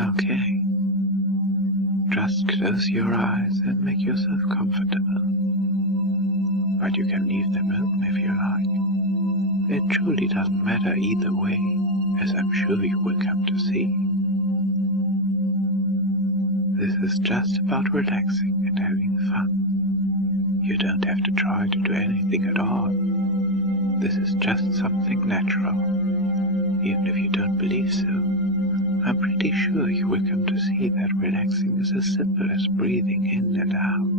Okay, just close your eyes and make yourself comfortable, but you can leave them open if you like. It truly doesn't matter either way, as I'm sure you will come to see. This is just about relaxing and having fun. You don't have to try to do anything at all. This is just something natural. Even if you don't believe so, I'm pretty sure you will come to see that relaxing is as simple as breathing in and out,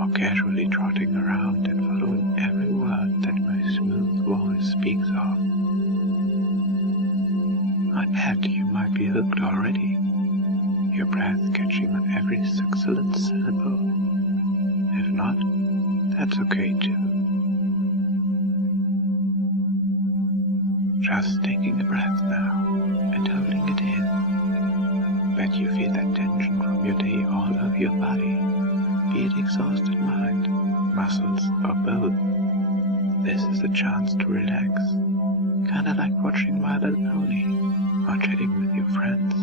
or casually trotting around and following every word that my smooth voice speaks of. I bet you might be hooked already, your breath catching on every succulent syllable. If not, that's okay too. Just taking a breath now and holding it in. Bet you feel that tension from your day all over your body, be it exhausted mind, muscles, or both. This is a chance to relax, kinda like watching My Little Pony or chatting with your friends,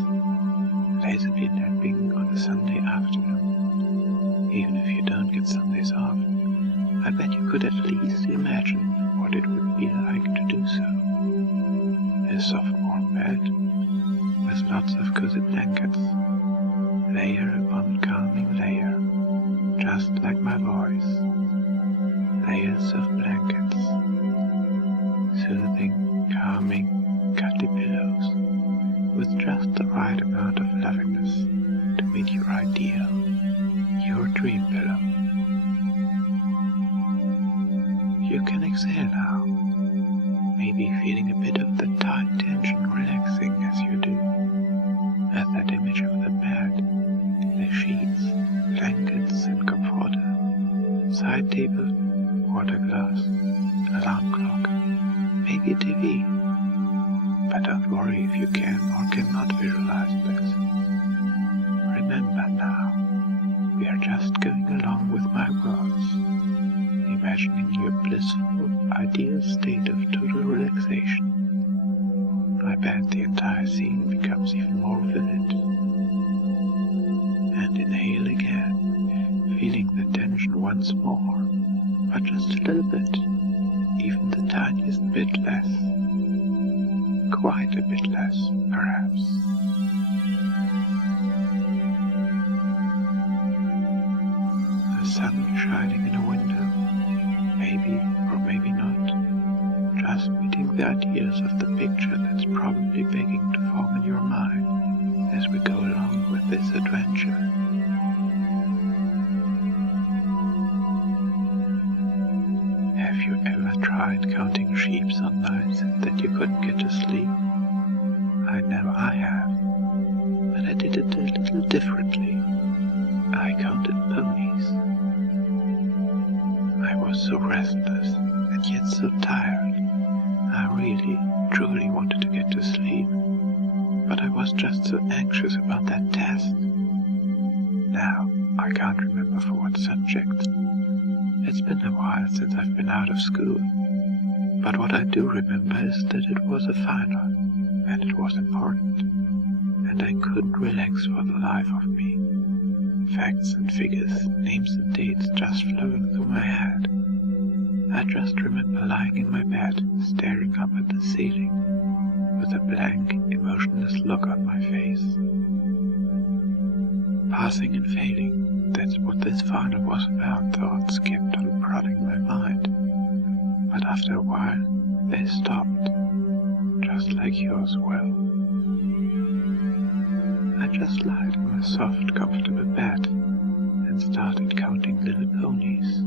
lazily napping on a Sunday afternoon. Even if you don't get Sundays off, I bet you could at least imagine what it would be like to do so. A soft warm bed, with lots of cozy blankets, layer upon calming layer, just like my voice. Layers of blankets, soothing, calming, cuddly pillows, with just the right amount of lovingness to meet your ideal, your dream pillow. You can exhale now, maybe feeling a bit of the tight tension relaxing as you do, as that image of the bed, the sheets, blankets and comforter, side table, water glass, alarm clock, maybe a TV. But don't worry if you can or cannot visualize this. Remember now, we are just going along with my words, imagining your blissful, ideal state of total relaxation. I bet the entire scene becomes even more vivid. And inhale again, feeling the tension once more, but just a little bit, even the tiniest bit less. Quite a bit less, perhaps. The sun shining in a window, maybe or maybe not, just meeting the ideas of the picture that's probably begging to form in your mind as we go along with this adventure. Have you ever tried counting sheep on nights that you couldn't get to sleep? I know I have, but I did it a little differently. I counted ponies. I was so restless and yet so tired. I really, truly wanted to get to sleep, but I was just so anxious about that test. Now, I can't remember for what subject. It's been a while since I've been out of school, but what I do remember is that it was a final, and it was important, and I couldn't relax for the life of me. Facts and figures, names and dates just flowing through my head. I just remember lying in my bed, staring up at the ceiling, with a blank, emotionless look on my face. Passing and failing, that's what this final was about. Thoughts kept on prodding my mind, but after a while, they stopped, just like yours will. I just lied in my soft, comfortable bed, and started counting little ponies,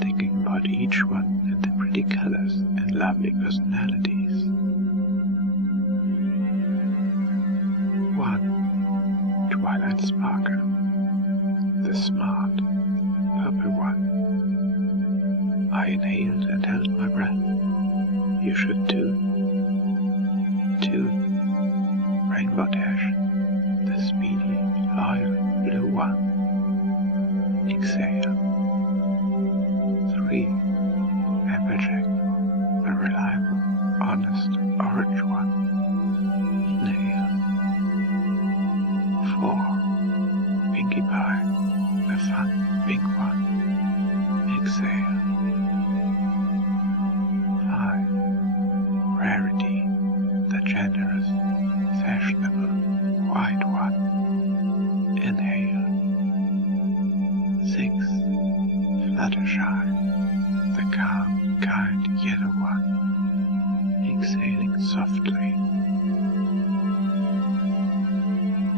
thinking about each one and their pretty colors and lovely personalities. 1. Twilight Sparkle, the smart, purple one. I inhaled and held my breath. You should too. 2. Rainbow Dash, the speedy, loyal blue one. Exhale. 3. Applejack, the reliable, honest, orange one. Inhale. 4. Pinkie Pie, the fun, pink one. Exhale. 5. Rarity, the generous, fashionable, white one. Inhale. 6. Fluttershy, the calm, kind yellow one. Exhaling softly.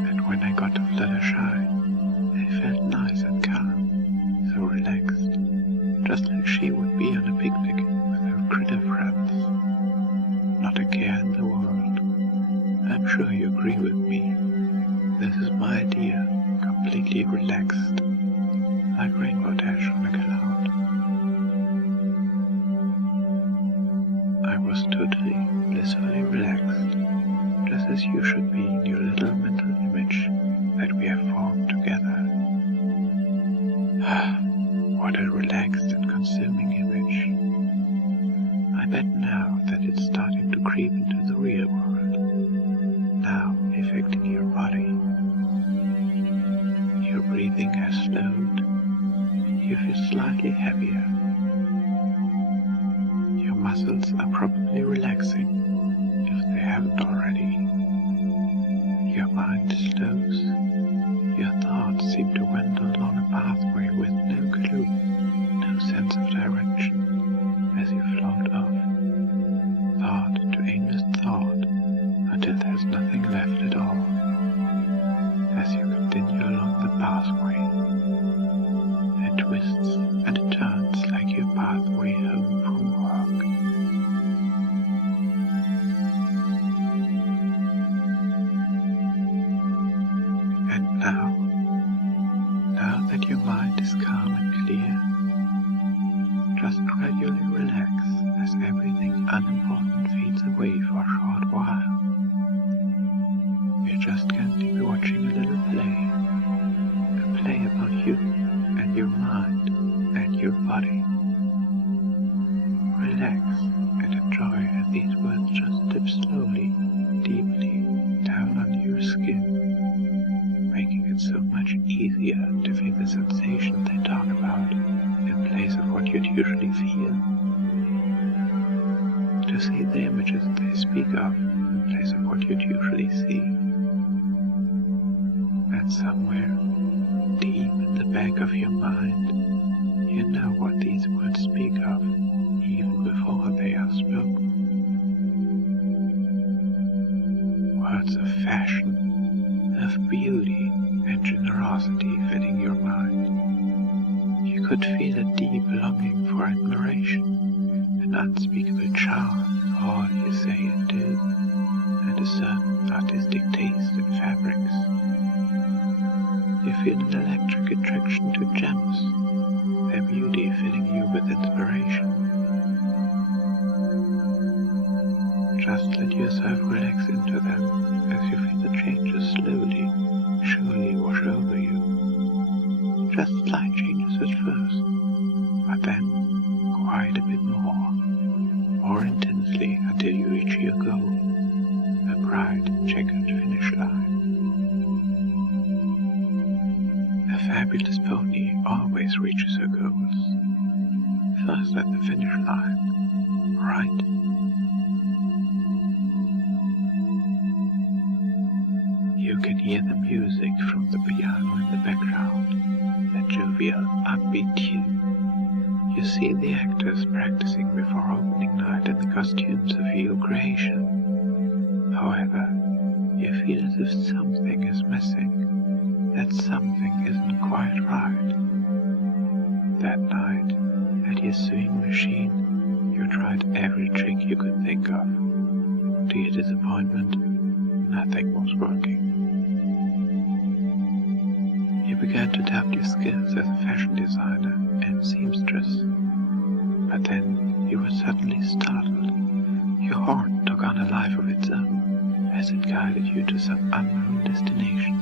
And when I got to Fluttershy, I felt nice and calm, so relaxed, just like she would be on a picnic with her critter friends. Not a care in the world. I'm sure you agree with me. This is my idea, completely relaxed, like Rainbow Dash on a cloud. I was totally, blissfully relaxed, just as you should be in your little mental image that we have formed together. What a relaxed and consuming image. I bet now that it's starting to creep into the real world, now affecting your body. Your breathing has slowed. You feel slightly heavier. Your muscles are probably relaxing, if they haven't already. Your mind slows. Your thoughts seem to wander along a pathway with no clue, no sense of direction, as you float off, thought to aimless thought, until there's nothing left at all, as you continue along the pathway. It twists and it turns like your pathway home from work. And now that your mind is calm and clear, just gradually relax as everything unimportant fades away for a short while. You're just going to be watching a little play, a play about you and your mind and your body. Relax and enjoy as these words just dip slowly, deeply down under your skin, making it so much easier to feel the sensation they talk about in place of what you'd usually feel. To see the images they speak of in place of what you'd usually see. And somewhere, deep in the back of your mind, you know what these words speak of, even before they are spoken. Words of fashion, of beauty and generosity filling your mind. You could feel a deep longing for admiration, an unspeakable charm in all you say and do, and a certain artistic taste in fabrics. You feel an electric attraction to gems, their beauty filling you with inspiration. Just let yourself relax into them as you feel the changes slowly, surely wash over you. Just slight changes at first, but then quite a bit more intensely until you reach your goal, a bright checkered finish line. A fabulous pony always reaches her goals, first at the finish line, right? You can hear the music from the piano in the background, a jovial, upbeat tune. You see the actors practicing before opening night in the costumes of your creation. However, you feel as if something is missing, that something isn't quite right. That night, at your sewing machine, you tried every trick you could think of. To your disappointment, nothing was working. You began to doubt your skills as a fashion designer and seamstress, but then you were suddenly startled. Your horn took on a life of its own as it guided you to some unknown destination.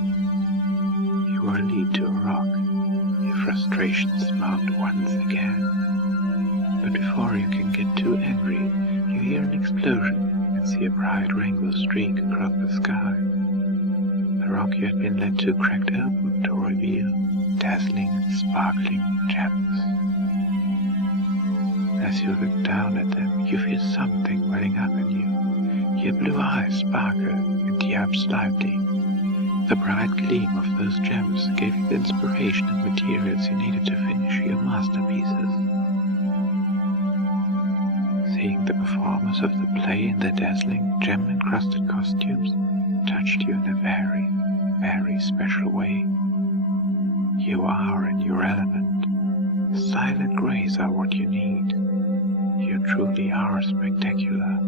You were lead to a rock. your frustrations mount once again. But before you can get too angry, you hear an explosion and see a bright rainbow streak across the sky. The rock you had been led to cracked open to reveal dazzling, sparkling gems. As you look down at them, you feel something welling up in you. Your blue eyes sparkle and tear up slightly. The bright gleam of those gems gave you the inspiration and materials you needed to finish your masterpieces. Seeing the performers of the play in their dazzling, gem-encrusted costumes touched you in a very, very special way. You are in your element. Style and grace are what you need. You truly are spectacular.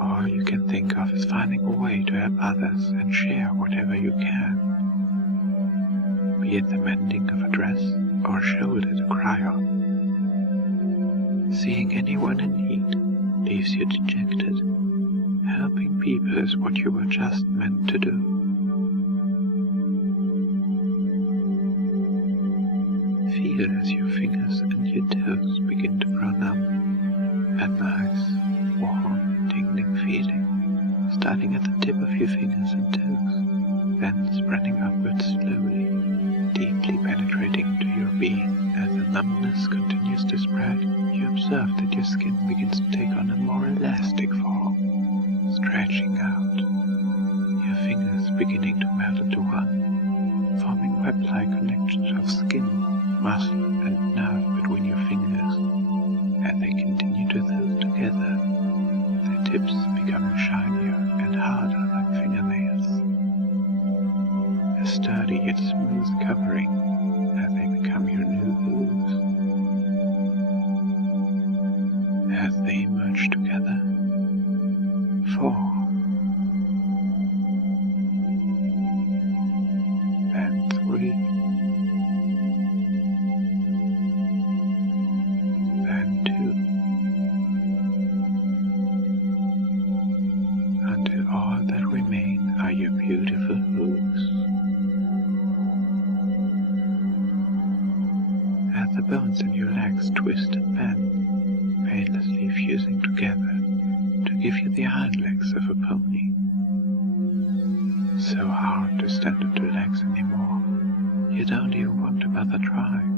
All you can think of is finding a way to help others and share whatever you can. Be it the mending of a dress or a shoulder to cry on. Seeing anyone in need leaves you dejected. Helping people is what you were just meant to do. Feel as your fingers and your toes begin to grow numb. A nice, warm, tingling feeling, starting at the tip of your fingers and toes, then spreading upwards slowly, deeply penetrating into your being. As the numbness continues to spread, you observe that your skin begins to take on a more elastic form, stretching out, your fingers beginning to melt into one, forming web-like connections of skin, muscle, and nerve between your fingers. As they continue to those together, their tips becoming shinier and harder like fingernails. A sturdy yet smooth covering as they become your new hooves. As they merge together, 4. Then 3. Then 2. Until all that remain are your beautiful hooves. As the bones in your legs twist and bend, painlessly fusing together to give you the hind legs of a pony. So hard to stand on 2 legs anymore, you don't even want to bother trying,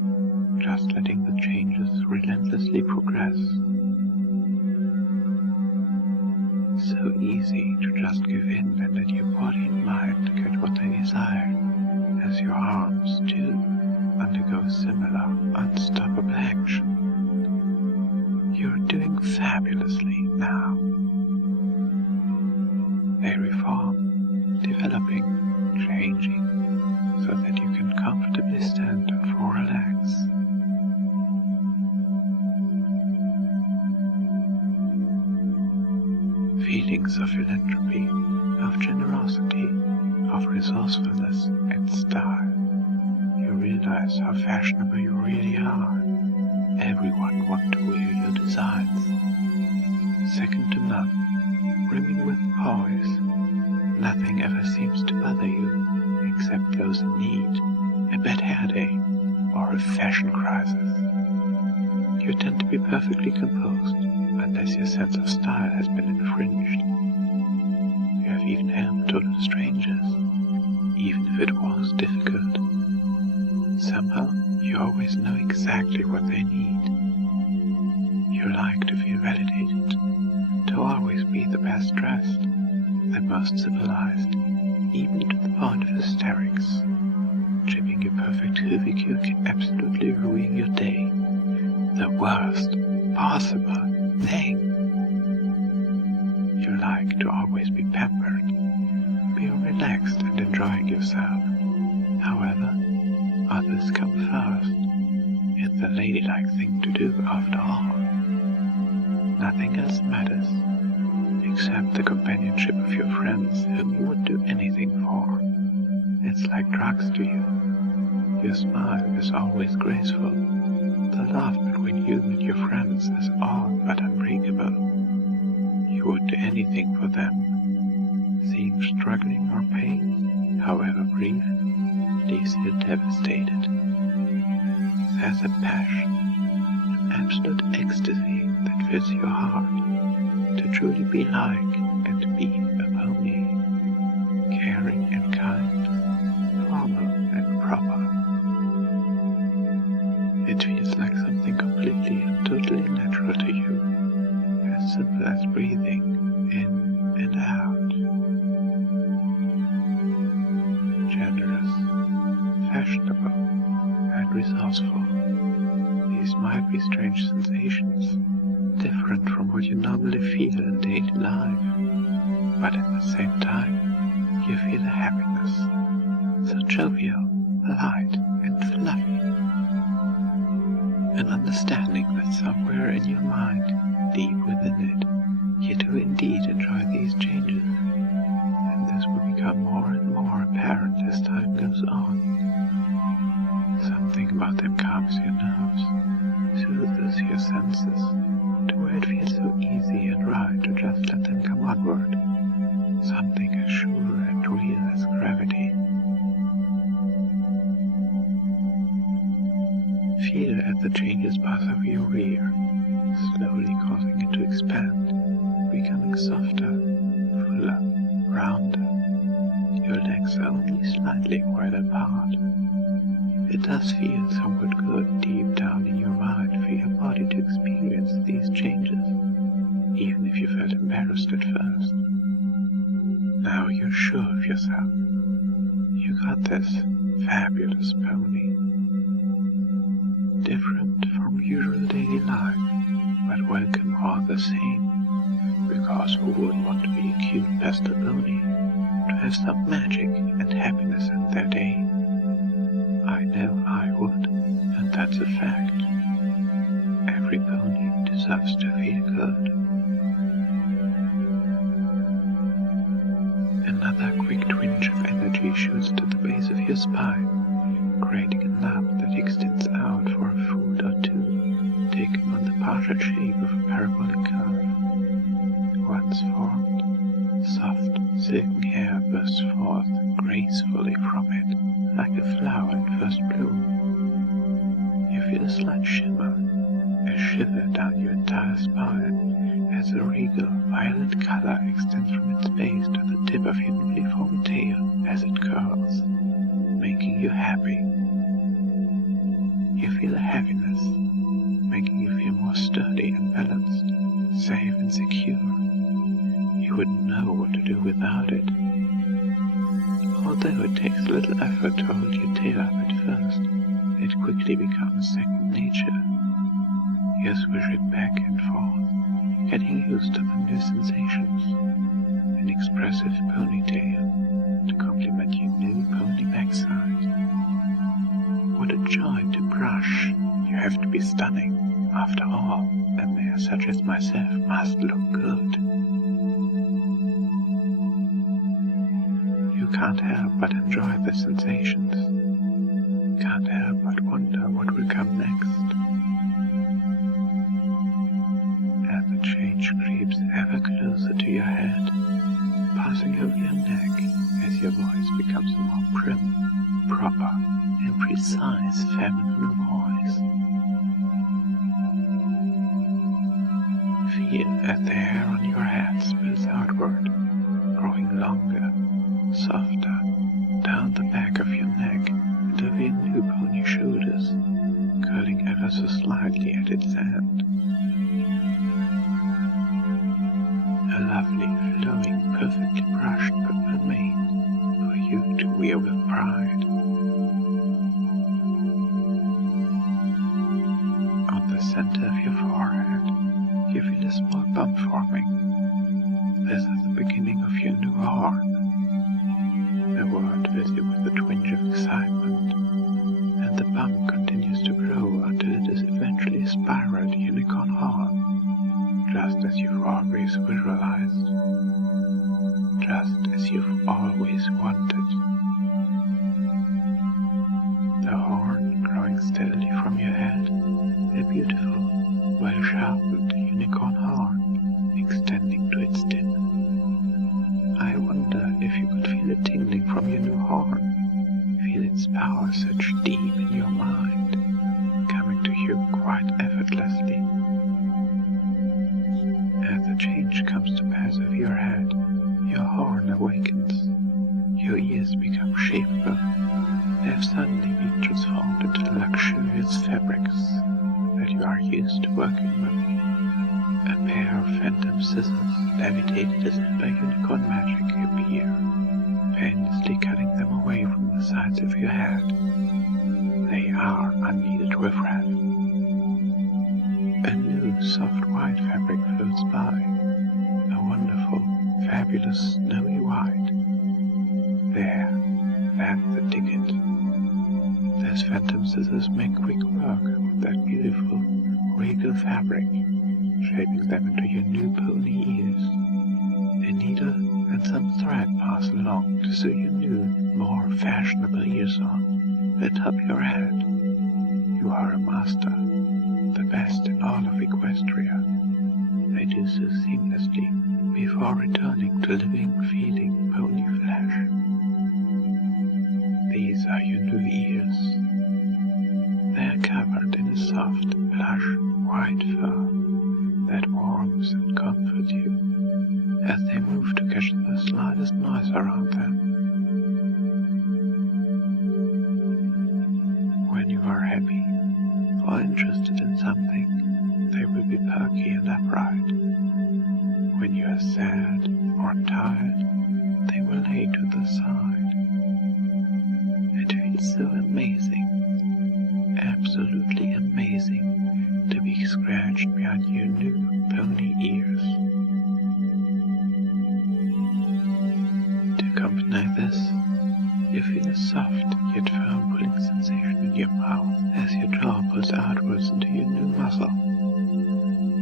just letting the changes relentlessly progress. So easy to just give in and let your body and mind get what they desire, as your arms, too, undergo similar, unstoppable action. You're doing fabulously now. They reform, developing, changing, so that you can comfortably stand on 4 legs. Feelings of philanthropy, of generosity, of resourcefulness and style. You realize how fashionable you really are. Everyone wants to wear your designs. Second to none, brimming with poise. Nothing ever seems to bother you, except those in need, a bad hair day, or a fashion crisis. You tend to be perfectly composed, unless your sense of style has been infringed. You have even helped to little strangers, even if it was difficult. Somehow, you always know exactly what they need. You like to feel validated, to always be the best dressed, the most civilized, even to the point of hysterics. Chipping your perfect hoovy can absolutely ruin your day. The worst possible thing. You like to always be pampered, being relaxed and enjoying yourself. However, others come first. It's the ladylike thing to do after all. Nothing else matters, except the companionship of your friends whom you would do anything for. It's like drugs to you. Your smile is always graceful. The love between you and your friends is all but unbreakable. You would do anything for them. Seeing struggling or pain, however brief, leaves you devastated. has a passion, an absolute ecstasy that fills your heart to truly be like and be a pony, caring and kind, formal and proper. It feels like something completely and totally natural to you, as simple as breathing in and out. Generous, fashionable, and resourceful. These might be strange sensations, different from what you normally feel in daily life, but at the same time, you feel a happiness, so jovial, light, and fluffy. An understanding that somewhere in your mind, deep within it, you do indeed enjoy these changes, and this will become more and more apparent as time goes on. Something about them calms your nerves, soothes your senses, to where it feels so easy and right to just let them come onward. Something as sure and real as gravity. Feel as the changes pass over your rear, slowly causing it to expand, becoming softer, fuller, rounder. Your legs are only slightly wide apart. It does feel somewhat good deep down in your mind for your body to experience these changes, even if you felt embarrassed at first. Now you're sure of yourself. You got this fabulous pony. Different from usual daily life, but welcome all the same, because who wouldn't want to be a cute pastel pony, to have some magic and happiness in their day? I know I would, and that's a fact. Every pony deserves to feel good. Another quick twinge of energy shoots to the base of your spine, creating a knob that extends out for a foot or two, taking on the partial shape of a parabolic curve. Once formed, soft, silken hair bursts forth gracefully from it, like a flower in first bloom. You feel a slight shimmer, a shiver down your entire spine, as a regal violet color extends from its base to the tip of your newly formed tail as it curls, making you happy. You feel a heaviness, making you feel more sturdy and balanced, safe and secure. You wouldn't know what to do without it. Although it takes little effort to hold your tail up at first, it quickly becomes second nature. You swish it back and forth, getting used to the new sensations. An expressive ponytail to complement your new pony backside. What a joy to brush. You have to be stunning. After all, a mare such as myself must look good. You can't help but enjoy the sensations. Can't help but wonder what will come next. As the change creeps ever closer to your head, passing over your neck as your voice becomes a more prim, proper, and precise feminine voice. Feel as the hair on your head spills outward, growing longer, softer, down the back of your neck and over your new pony shoulders, curling ever so slightly at its end. A lovely, flowing, perfectly brushed purple mane for you to wear with pride. On the center of your forehead, you feel a small bump forming. This is the beginning of your new horn. The world fills you with a twinge of excitement, and the bump continues to grow until it is eventually a spiraled unicorn horn, just as you've always visualized, just as you've always wanted. The horn growing steadily from your head, a beautiful, well-sharpened unicorn horn extending to its tip. I wonder if you could feel it tingling from your new horn, feel its power surge deep in your mind, come quite effortlessly. As the change comes to pass over your head, your horn awakens. Your ears become shapeable. They have suddenly been transformed into luxurious fabrics that you are used to working with. A pair of phantom scissors, levitated as if by unicorn magic, appear, painlessly cutting them away from the sides of your head. They are unneeded riffraff. A new soft white fabric floats by, a wonderful, fabulous snowy white. There, that's the ticket. Those phantom scissors make quick work of that beautiful, regal fabric, shaping them into your new pony ears. A needle and some thread pass along to sew your new, more fashionable ears on, atop your head. You are a master, the best in all of Equestria. They do so seamlessly before returning to living, feeling pony flesh. These are your new ears. They are covered in a soft, plush, white fur that warms and comforts you as they move to catch the slightest noise around them. When you are happy or interested in something, they will be perky and upright. When you are sad or tired, they will lay to the side. It feels so amazing, absolutely amazing, to be scratched behind your new pony ears. To accompany this, you feel a soft yet firm pulling sensation in your mouth as your jaw pulls outwards into your new muscle.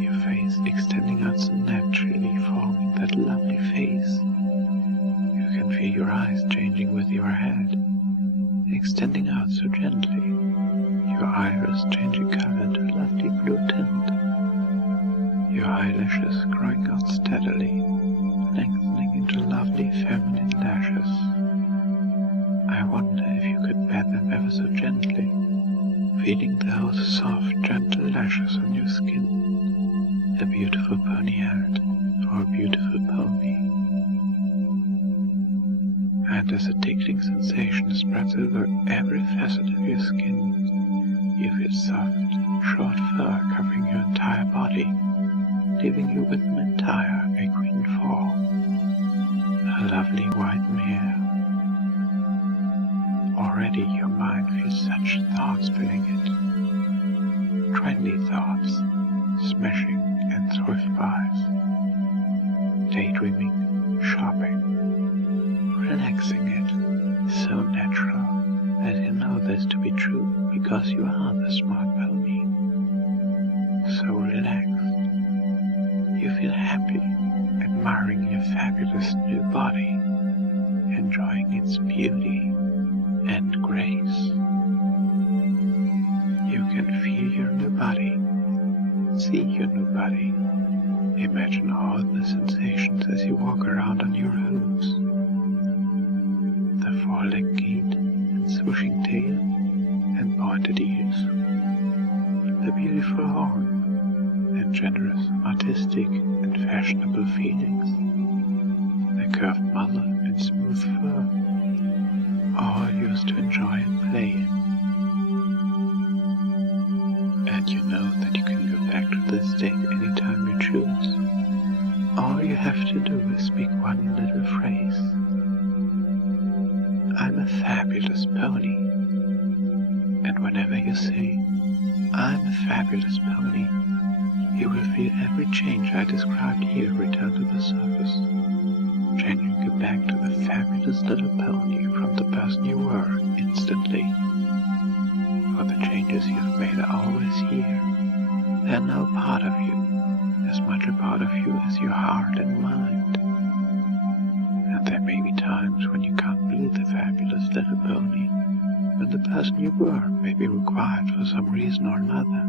Your face extending out so naturally, forming that lovely face. You can feel your eyes changing with your head, extending out so gently, your iris changing color to a lovely blue tint. Your eyelashes growing out steadily, lengthening into lovely feminine lashes. I wonder if you could pat them ever so gently, feeling those soft, gentle lashes on your skin. A beautiful pony head, or a beautiful pony. And as a tickling sensation spreads over every facet of your skin, you feel soft, short fur covering your entire body, leaving you with an entire equine form. A lovely white mare. Already your mind feels such thoughts filling it. Trendy thoughts, smashing and thrift buys. Daydreaming, shopping, relaxing it, so natural that you know this to be true because you are the smart pony. So relaxed. You feel happy, admiring your fabulous new body, enjoying its beauty and grace. You can feel your new body, see your new body, imagine all the sensations as you walk around on your hooves. The four-legged gait and swooshing tail and pointed ears. The beautiful horn and generous, artistic and fashionable feelings. The curved muzzle and smooth fur, all yours to enjoy and play in. And you know that you can go back to this state anytime you choose. All you have to do is speak one little phrase. I'm a fabulous pony. And whenever you say, I'm a fabulous pony, you will feel every change I described here return to the surface, changing you back to the fabulous little pony from the person you were instantly. For the changes you've made are always here. They're now part of you, as much a part of you as your heart and mind. And there may be times when you can't be the fabulous little pony, when the person you were may be required for some reason or another.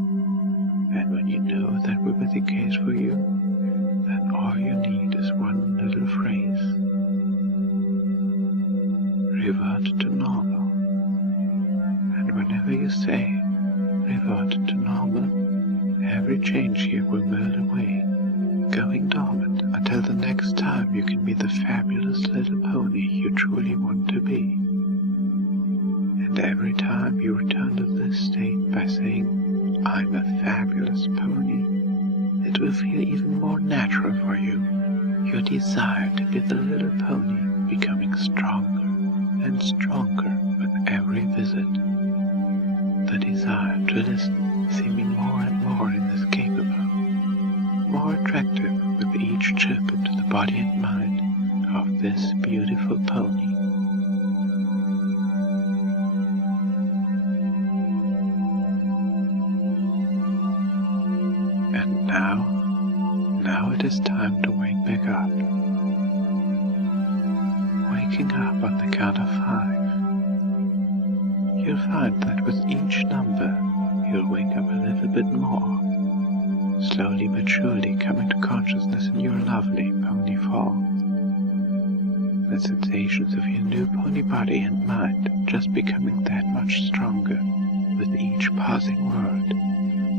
And when you know that will be the case for you, then all you need is one little phrase. Revert to normal. And whenever you say, revert to normal, Every change here will melt away, going dormant until the next time you can be the fabulous little pony you truly want to be. And every time you return to this state by saying, "I'm a fabulous pony," it will feel even more natural for you. Your desire to be the little pony becoming stronger and stronger with every visit. The desire to listen seeming more and more inescapable, more attractive with each chip into the body and mind of this beautiful pony. And now it is time to wake back up. Waking up on the count of 5. You'll find that with each number, you'll wake up a little bit more, slowly but surely coming to consciousness in your lovely pony form. The sensations of your new pony body and mind just becoming that much stronger with each passing word,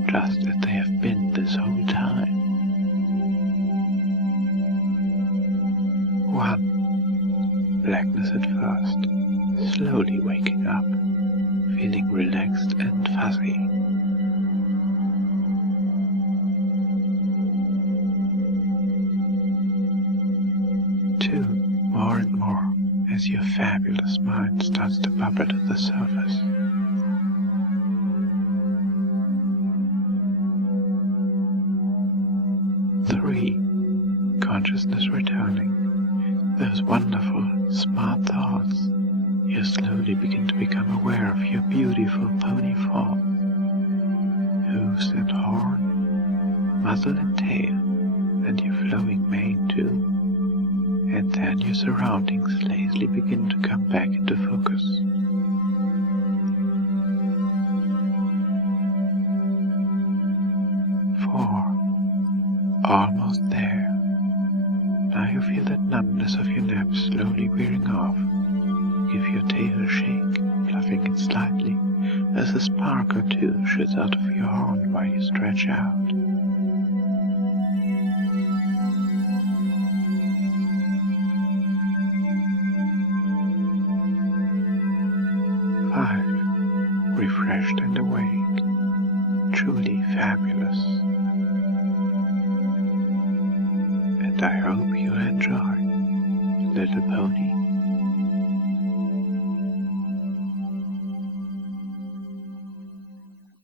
just as they have been this whole time. 1. Blackness at first, slowly waking up, feeling relaxed and fuzzy. 2. More and more as your fabulous mind starts to bubble to the surface. 3. Consciousness returning. Those wonderful, smart thoughts. You slowly begin to become aware of your beautiful pony form. Hooves and horn, muzzle and tail, and your flowing mane too. And then your surroundings lazily begin to come back into focus. 4. Almost there. Now you feel that numbness of your neck slowly wearing off. Give your tail a shake, fluffing it slightly, as a spark or two shoots out of your horn while you stretch out. 5. Refreshed and awake. Truly fabulous. And I hope you'll enjoy, little pony.